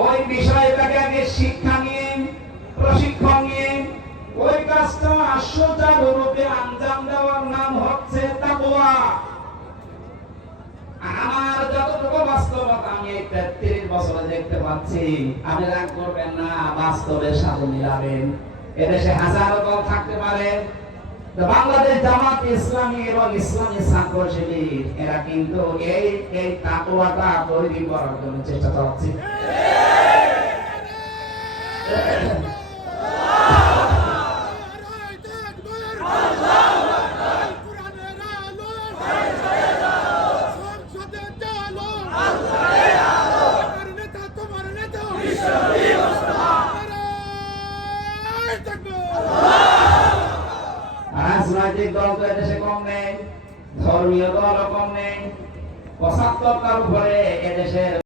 ওই বিষয়টাকে আগে শিক্ষা নিয়ে, প্রশিক্ষণ নিয়ে ওই কাজটা সুচারুরূপে আঞ্জাম দেওয়ার নাম হচ্ছে তাকওয়া। আমার যতটুকু বাস্তবতা আমি এই 33 বছরে দেখতে পাচ্ছি, আপনি রাগ করবেন না, বাস্তবের সাথে মিলাবেন। এদেশে হাজারো দল থাকতে পারে, বাংলাদেশ জামাত ইসলামী এবং ইসলামী ছাত্র শিবির এরা কিন্তু এই তাকওয়াটা তৈরি করার জন্য চেষ্টা চালাচ্ছে। রাজনৈতিক দল তো এদেশে কম নেই, ধর্মীয় দল কম নেই। ৭৫টার উপরে এদেশের